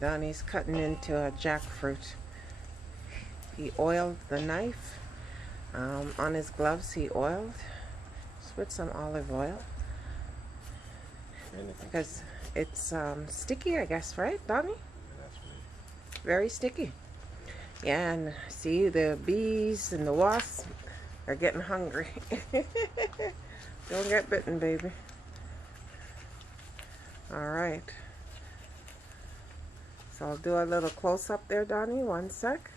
Donnie's cutting into a jackfruit. He oiled the knife. On his gloves he oiled just with some olive oil because it's sticky, I guess, right, Donnie? Very sticky. Yeah, and see, the bees and the wasps are getting hungry. Don't get bitten, baby. All right. So I'll do a little close-up there, Donnie. One sec.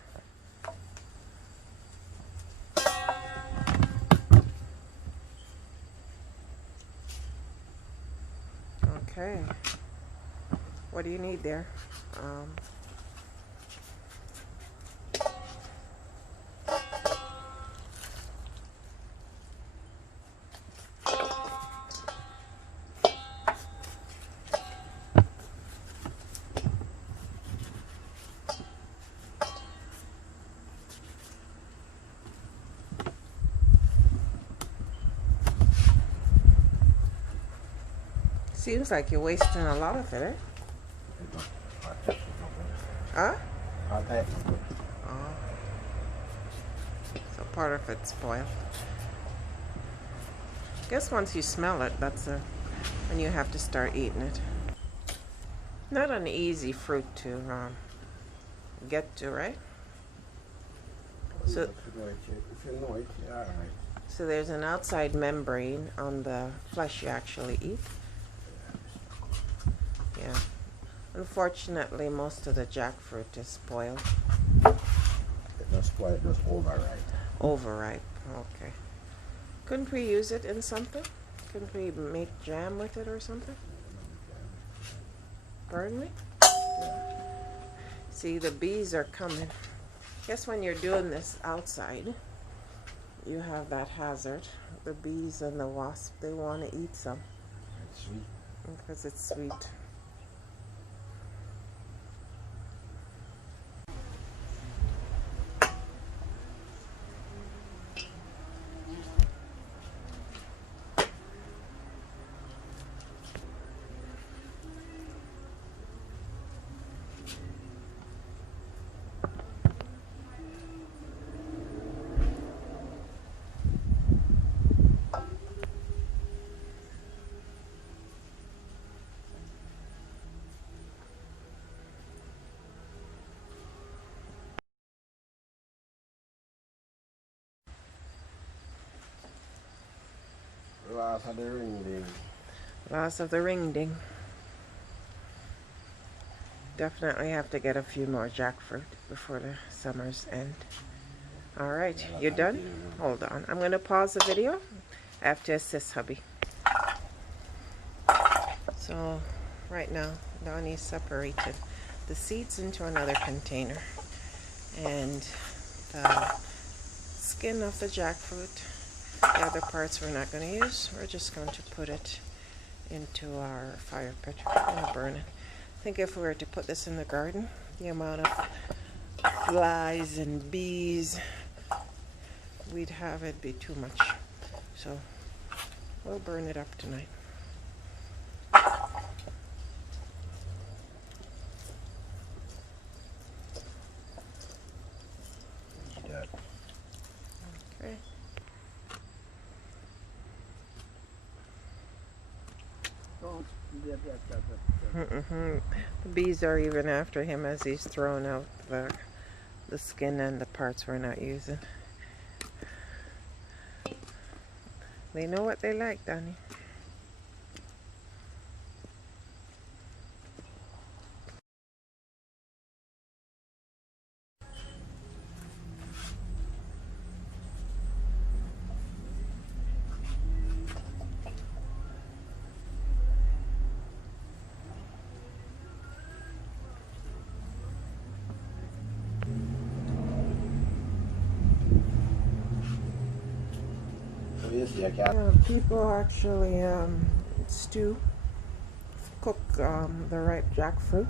Okay. What do you need there? Seems like you're wasting a lot of it, eh? Huh? Oh. So part of it's spoiled. Guess once you smell it, that's when you have to start eating it. Not an easy fruit to get to, right? So there's an outside membrane on the flesh you actually eat. Yeah. Unfortunately, most of the jackfruit is spoiled. It's not spoiled, it's overripe. Overripe, okay. Couldn't we use it in something? Couldn't we make jam with it or something? Pardon me? See, the bees are coming. Guess when you're doing this outside, you have that hazard. The bees and the wasp, they want to eat some. It's sweet. Because it's sweet. Last of the ring ding. Last of the ring ding. Definitely have to get a few more jackfruit before the summer's end. All right, you done? Hold on. I'm going to pause the video. I have to assist hubby. So right now, Donnie separated the seeds into another container. And the skin of the jackfruit, the other parts we're not going to use. We're just going to put it into our fire pit. We're going to burn it. I think if we were to put this in the garden, the amount of flies and bees we'd have, it'd be too much. So we'll burn it up tonight. Okay. The bees are even after him as he's throwing out the skin and the parts we're not using. They know what they like, Donnie. People actually cook the ripe jackfruit.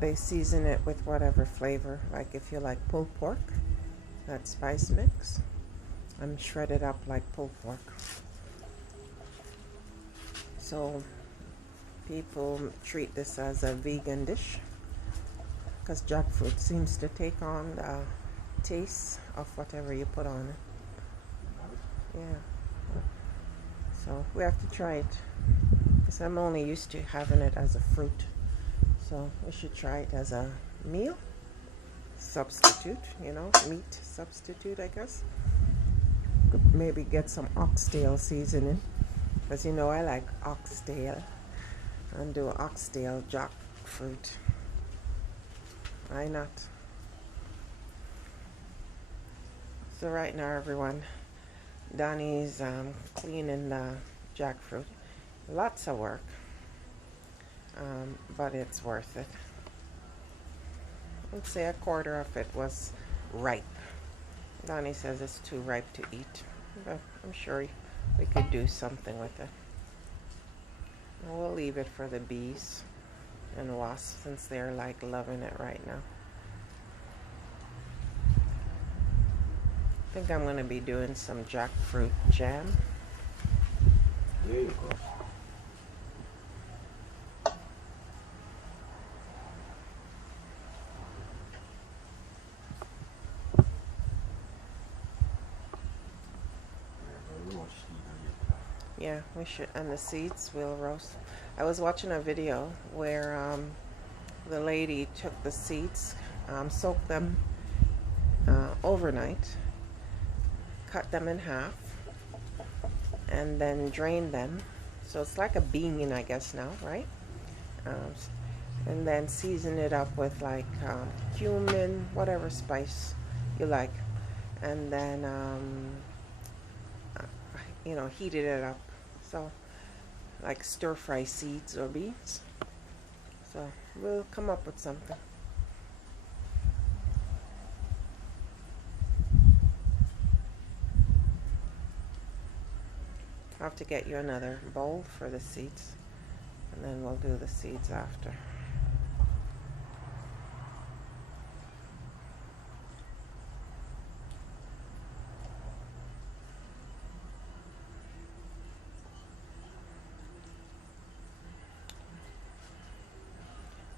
They season it with whatever flavor. Like if you like pulled pork, that spice mix. I'm shredded up like pulled pork. So people treat this as a vegan dish. because jackfruit seems to take on the taste of whatever you put on it. Yeah. So we have to try it, because I'm only used to having it as a fruit. So we should try it as a meal substitute, you know, meat substitute, I guess. Maybe get some oxtail seasoning, because you know I like oxtail, and do oxtail jackfruit. Why not? So right now, everyone, Donnie's cleaning the jackfruit. Lots of work, but it's worth it. Let's say a quarter of it was ripe. Donnie says it's too ripe to eat, but I'm sure we could do something with it. And we'll leave it for the bees and wasps, since they're like loving it right now. I think I'm going to be doing some jackfruit jam. There you go. Yeah, we should, and the seeds will roast. I was watching a video where the lady took the seeds, soaked them overnight, cut them in half, and then drained them. So it's like a bean, I guess now, right? And then season it up with like cumin, whatever spice you like, and then you know, heated it up. So like stir fry seeds or beans. So we'll come up with something. I'll have to get you another bowl for the seeds, and then we'll do the seeds after.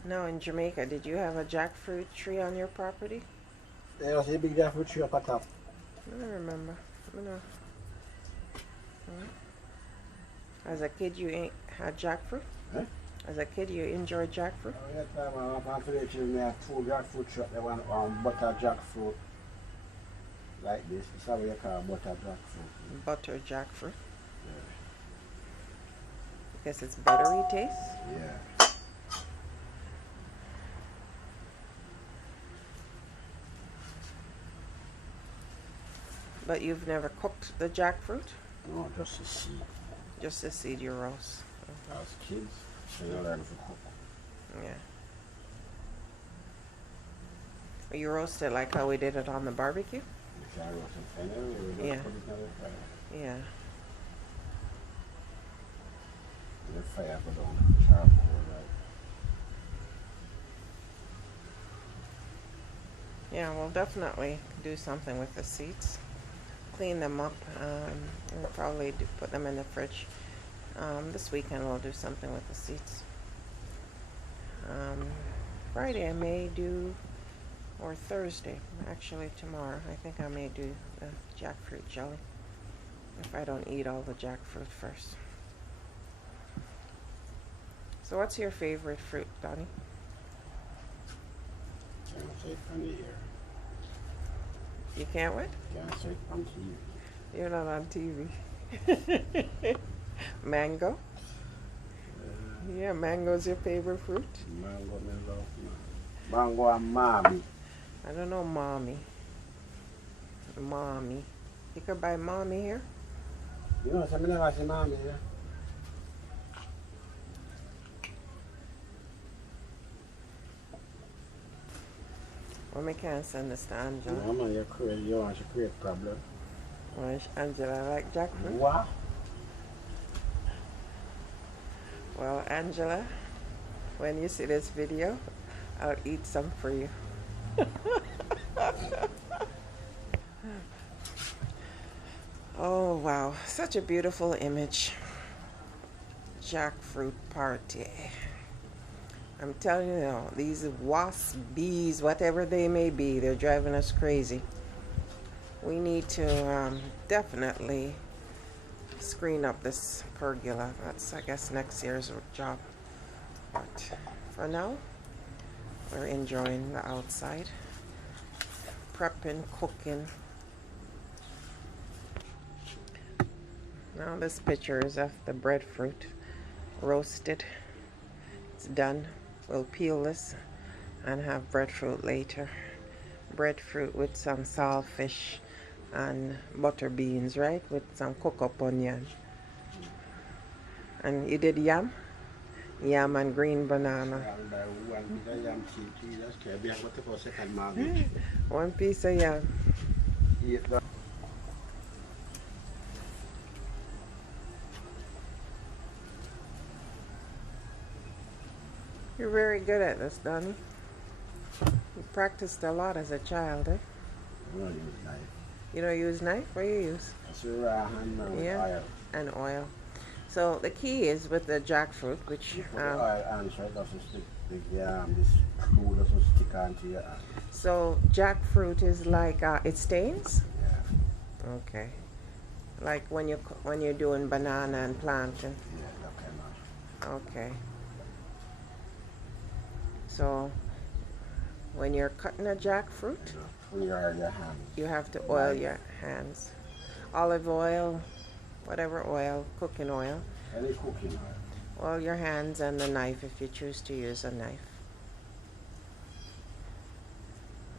Now in Jamaica, did you have a jackfruit tree on your property? There was a big jackfruit tree up at top. I don't remember. I don't know. As a kid, you ain't had jackfruit? Huh? As a kid, you enjoyed jackfruit? Oh, yeah, time I went to the children, they have 2 jackfruit trees. They want butter jackfruit. Like this. This is how you call butter jackfruit. Butter jackfruit. Yeah. Because it's buttery taste? Yeah. But you've never cooked the jackfruit? No, just a seed. Just the seed you roast. As kids, they don't learn to cook. Yeah. Well, you roast it like how we did it on the barbecue? You can roast it anyway. We don't Yeah. put it on the fire. Yeah. The fire go down charcoal, right? Yeah, we'll definitely do something with the seeds. Clean them up, and probably put them in the fridge. This weekend we'll do something with the seeds. Friday I may do, or Thursday, actually tomorrow, I think I may do the jackfruit jelly, if I don't eat all the jackfruit first. So what's your favorite fruit, Donnie? Can't say it from the air. You can't what? Can't say it from TV. You're not on TV. Mango? Yeah, mango's your favorite fruit? Mango, me love mango and mommy. I don't know, mommy. Mommy. You could buy mommy here? You know, some never see mommy, yeah? Well, I can't send this to Angela. No, man, you're crazy. You want to create problem. Well, Angela like jackfruit? What? Well, Angela, when you see this video, I'll eat some for you. Oh, wow. Such a beautiful image. Jackfruit party. I'm telling you now, these wasps, bees, whatever they may be, they're driving us crazy. We need to definitely screen up this pergola. That's, I guess, next year's job. But for now, we're enjoying the outside, prepping, cooking. Now this picture is of the breadfruit, roasted. It's done. We'll peel this and have breadfruit later. Breadfruit with some saltfish and butter beans, right? With some cook-up onion. And you did yam? Yam and green banana. One piece of yam. You're very good at this, Donnie. You practiced a lot as a child, eh? I don't use knife. You don't use knife? What do you use? It's raw hand oil. And oil. So the key is with the jackfruit, which You put the oil on so it doesn't stick. This glue doesn't stick onto your hand. so jackfruit is like it stains. Yeah. Okay. Like when you're doing banana and plantain. Yeah, that kind of. Okay. So when you're cutting a jackfruit, Fully oil your hand. you have to oil your hands. Olive oil, whatever oil, cooking oil. Any cooking oil. Oil your hands and the knife if you choose to use a knife.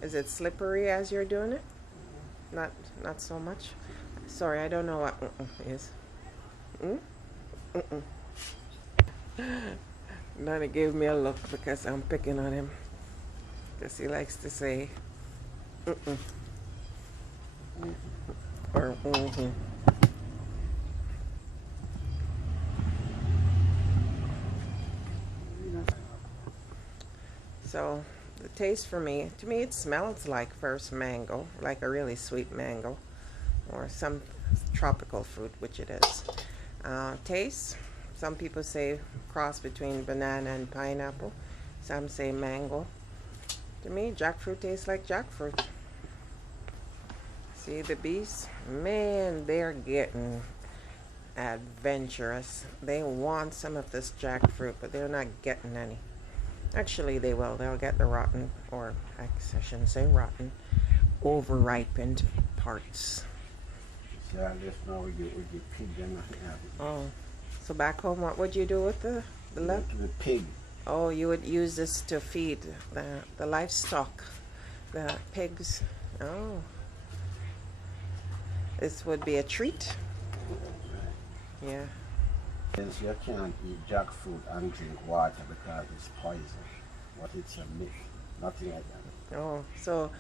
Is it slippery as you're doing it? Not so much. Sorry, I don't know what is. Nana gave me a look because I'm picking on him. Because he likes to say or So the taste for me, to me it smells like first mango, like a really sweet mango or some tropical fruit, which it is. Taste, some people say cross between banana and pineapple. Some say mango. To me, jackfruit tastes like jackfruit. See the bees? Man, they're getting adventurous. They want some of this jackfruit, but they're not getting any. Actually, they will. They'll get the rotten, or I shouldn't say rotten, over-ripened parts. Yeah, just now we get pig and Oh, so back home, what would you do with the left? the pig. Oh, you would use this to feed the livestock, the pigs. Oh, this would be a treat. Yeah. Since you can't eat jackfruit and drink water because it's poison, but it's a myth, nothing like that. Oh, so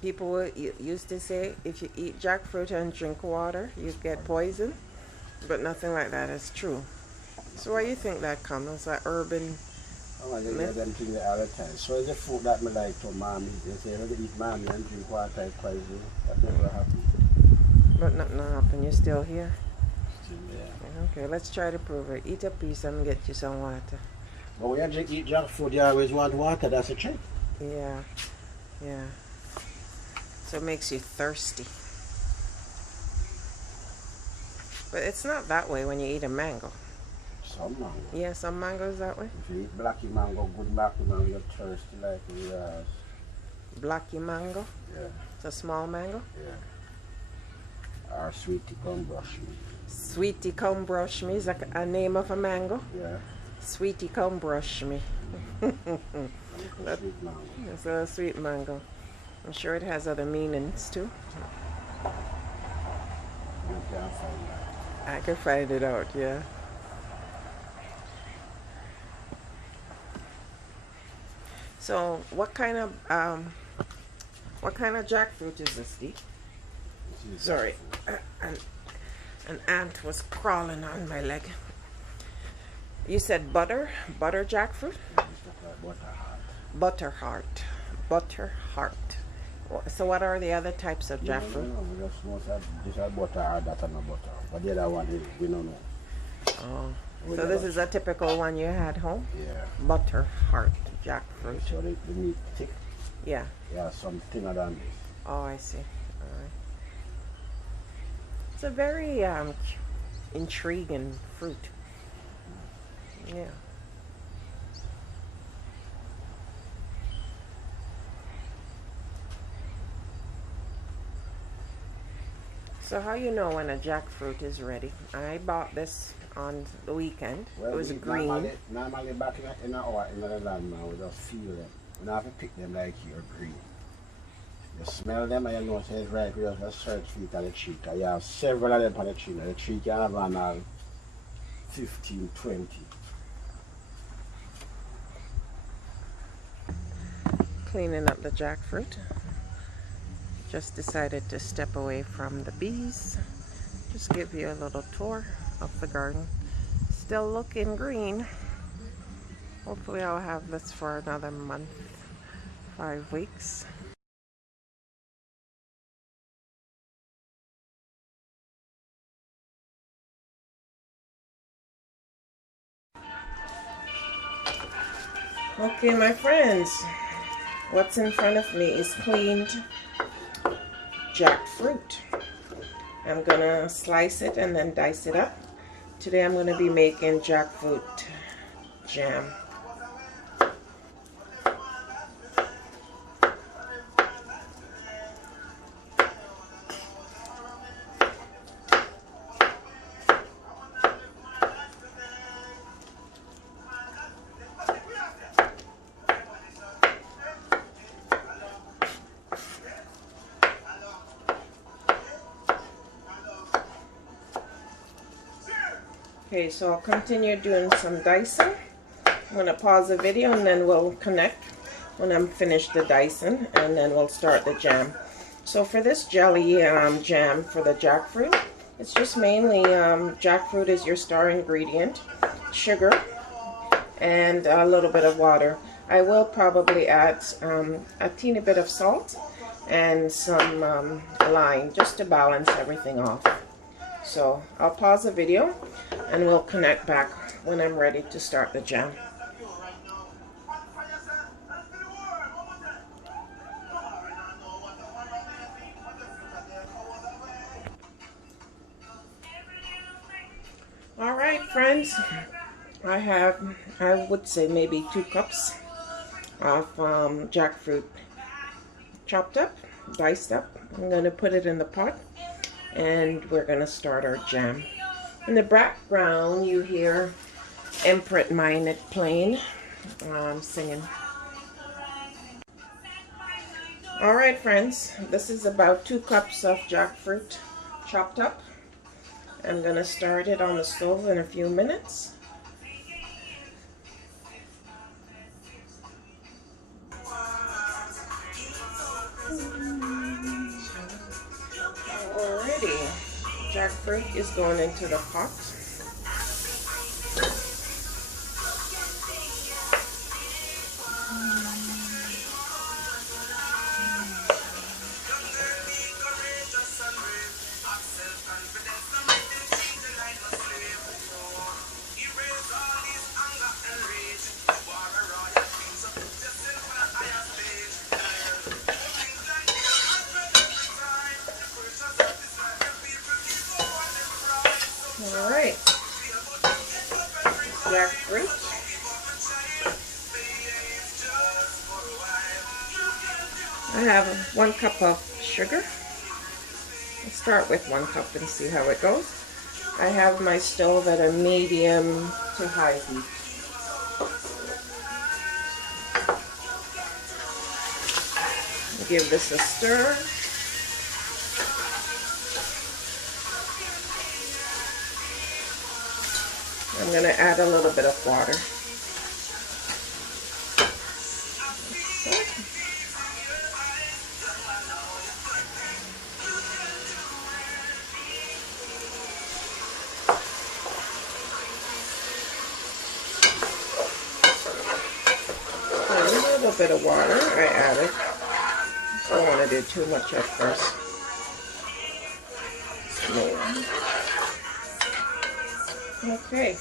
people used to say if you eat jackfruit and drink water, you get poison, but nothing like that is true. So why do you think that comes? That urban Oh, I hear them things all the time. So it's a food that me like to mommy. They say when you eat mommy and drink water, it's poison. That never happened. But nothing happened. You're still here. Still there. Okay, let's try to prove it. Eat a piece and get you some water. But when you eat jackfruit, you always want water. That's a trick. Yeah, yeah. So it makes you thirsty. But it's not that way when you eat a mango. Some mango. Yeah, some mangoes that way. If you eat blacky mango, good blacky mango, you're thirsty like yours. Blacky mango. Yeah, It's a small mango. yeah. Or sweetie come brush me. Sweetie come brush me is a name of a mango. Yeah. Sweetie come brush me. That's sweet mango. It's a sweet mango. I'm sure it has other meanings too. You can't find that. I can find it out, yeah. So what kind of jackfruit is this, Steve? This is Sorry, jackfruit. an ant was crawling on my leg. You said butter jackfruit? Yeah, it's like butter heart. Butter heart. So what are the other types of jackfruit? No, we just know that this is butter heart, that's not butter. But the other one is, we don't know. Oh, So this is a typical one you had home? Yeah. Butter heart jackfruit. So the meat thick. Yeah. Yeah, some thinner than this. Oh, I see. All right. It's a very intriguing fruit. Yeah. So how you know when a jackfruit is ready? I bought this on the weekend. Well, it was green. Normally back in the land, man, we just feel them. We don't have to pick them like you're green. You smell them and you know it's right. We just search for it on the tree. You have several of them on the tree. The tree can have an 15, 20. Cleaning up the jackfruit. Just decided to step away from the bees. Just give you a little tour of the garden. Still looking green. Hopefully I'll have this for another month, 5 weeks. Okay, my friends, what's in front of me is cleaned jackfruit. I'm gonna slice it and then dice it up. Today I'm gonna be making jackfruit jam. Okay, so I'll continue doing some dicing. I'm going to pause the video and then we'll connect when I'm finished the dicing, and then we'll start the jam. So for this jelly jam for the jackfruit, it's just mainly jackfruit is your star ingredient, sugar, and a little bit of water. I will probably add a teeny bit of salt and some lime just to balance everything off. So I'll pause the video and we'll connect back when I'm ready to start the jam. All right, friends, I would say maybe 2 cups of jackfruit chopped up, diced up. I'm going to put it in the pot and we're going to start our jam. In the background you hear empressminott playing, singing. All right, friends, this is about 2 cups of jackfruit chopped up. I'm going to start it on the stove in a few minutes. Alrighty, jackfruit is going into the pot. Alright, jackfruit. I have 1 cup of sugar. Let's start with 1 cup and see how it goes. I have my stove at a medium to high heat. Give this a stir. I'm going to add a little bit of water. A little bit of water I added. I don't want to do too much at first. Okay.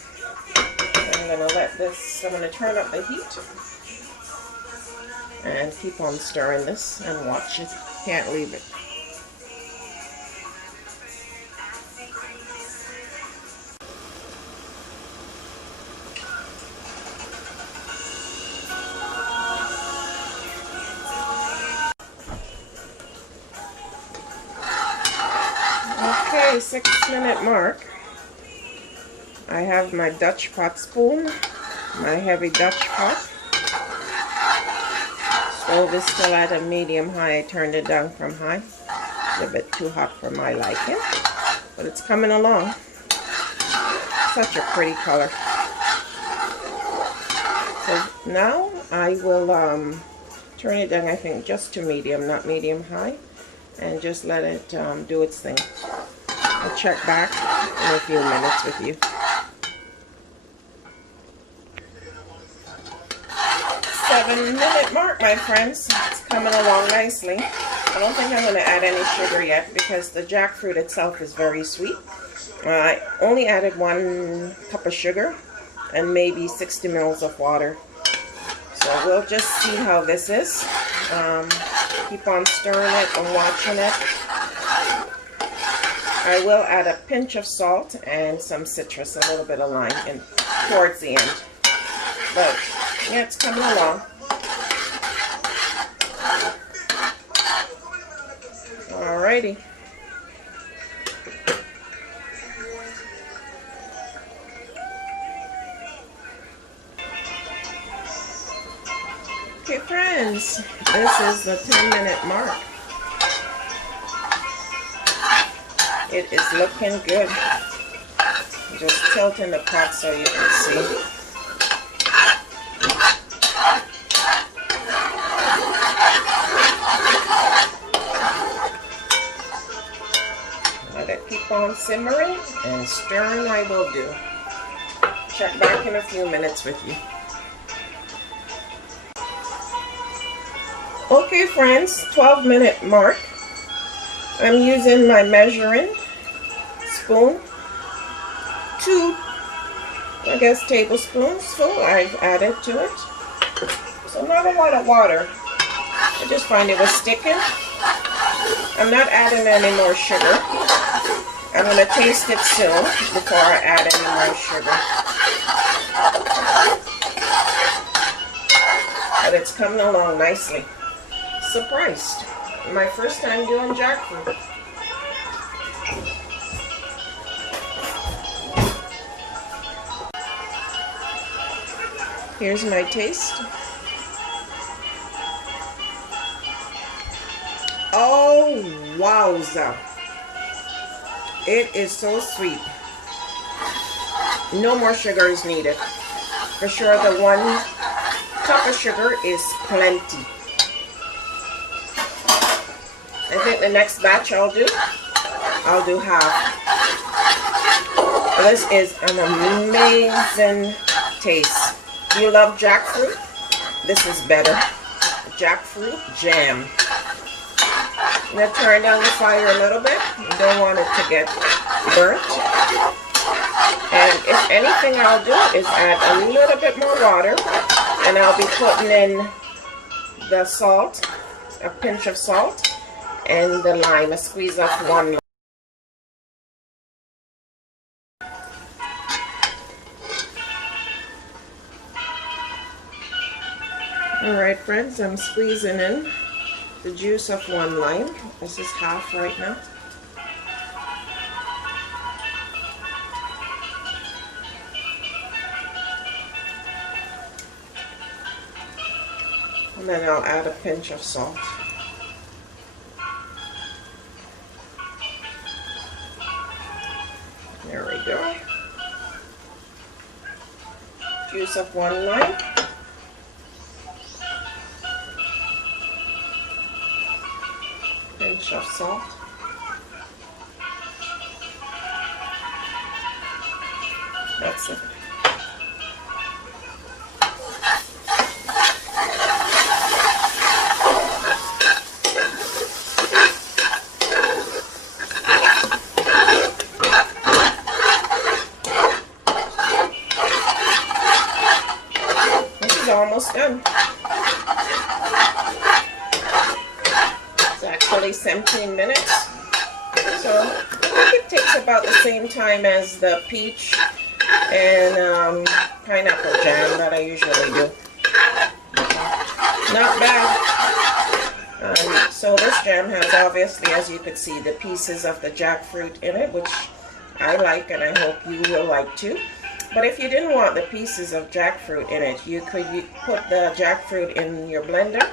going to let this, I'm going to turn up the heat and keep on stirring this and watch it. Can't leave it. Okay, 6-minute mark. I have my Dutch pot spoon, my heavy Dutch pot. Stove is still at a medium high. I turned it down from high. It's a bit too hot for my liking, but it's coming along. Such a pretty color. So now I will turn it down, I think, just to medium, not medium high, and just let it do its thing. I'll check back in a few minutes with you. 7-minute mark, my friends. It's coming along nicely. I don't think I'm going to add any sugar yet because the jackfruit itself is very sweet. I only added 1 cup of sugar and maybe 60 mils of water. So we'll just see how this is. Keep on stirring it and watching it. I will add a pinch of salt and some citrus, a little bit of lime towards the end. But yeah, it's coming along. Alrighty. Okay, friends, this is the 10-minute mark. It is looking good. Just tilting the pot so you can see. Let it keep on simmering and stirring I will do. Check back in a few minutes with you. Okay, friends, 12-minute mark. I'm using my measuring spoon. 2, I guess, tablespoons full I've added to it. So not a lot of water. I just find it was sticking. I'm not adding any more sugar. I'm going to taste it soon before I add any more sugar. But it's coming along nicely. Surprised. My first time doing jackfruit. Here's my taste. Oh, wowza. It is so sweet. No more sugar is needed. For sure, the 1 cup of sugar is plenty. I think the next batch I'll do half. This is an amazing taste. Do you love jackfruit? This is better. Jackfruit jam. I'm going to turn down the fire a little bit. You don't want it to get burnt. And if anything I'll do is add a little bit more water. And I'll be putting in the salt, a pinch of salt. And the lime, a squeeze of 1 lime. Alright, friends, I'm squeezing in the juice of 1 lime. This is half right now. And then I'll add a pinch of salt. There we go. Juice of 1 lime. Pinch of salt. That's it. almost done. It's actually 17 minutes. So I think it takes about the same time as the peach and pineapple jam that I usually do. Not bad. So this jam has, obviously, as you could see, the pieces of the jackfruit in it, which I like and I hope you will like too. But if you didn't want the pieces of jackfruit in it, you could put the jackfruit in your blender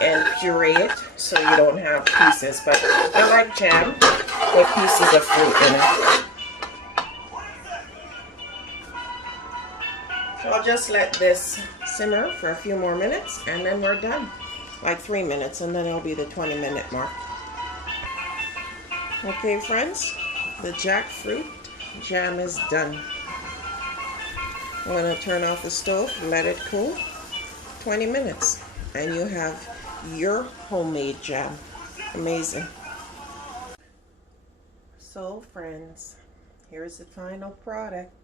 and puree it so you don't have pieces. But I like jam with pieces of fruit in it. So I'll just let this simmer for a few more minutes and then we're done. Like 3 minutes, and then it'll be the 20-minute mark. Okay, friends, the jackfruit jam is done. I'm going to turn off the stove, let it cool. 20 minutes, and you have your homemade jam. Amazing. So, friends, here's the final product.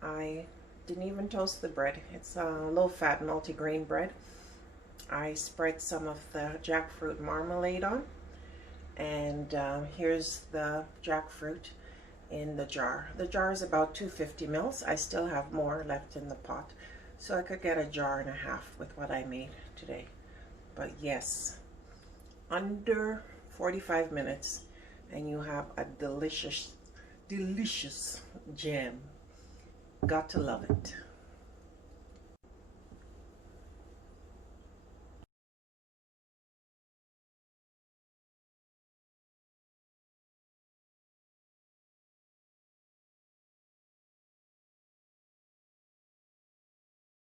I didn't even toast the bread. It's a low-fat multigrain bread. I spread some of the jackfruit marmalade on, and here's the jackfruit in the jar. The jar is about 250 mils. I still have more left in the pot, so I could get a jar and a half with what I made today. But yes, under 45 minutes and you have a delicious, delicious jam. Got to love it.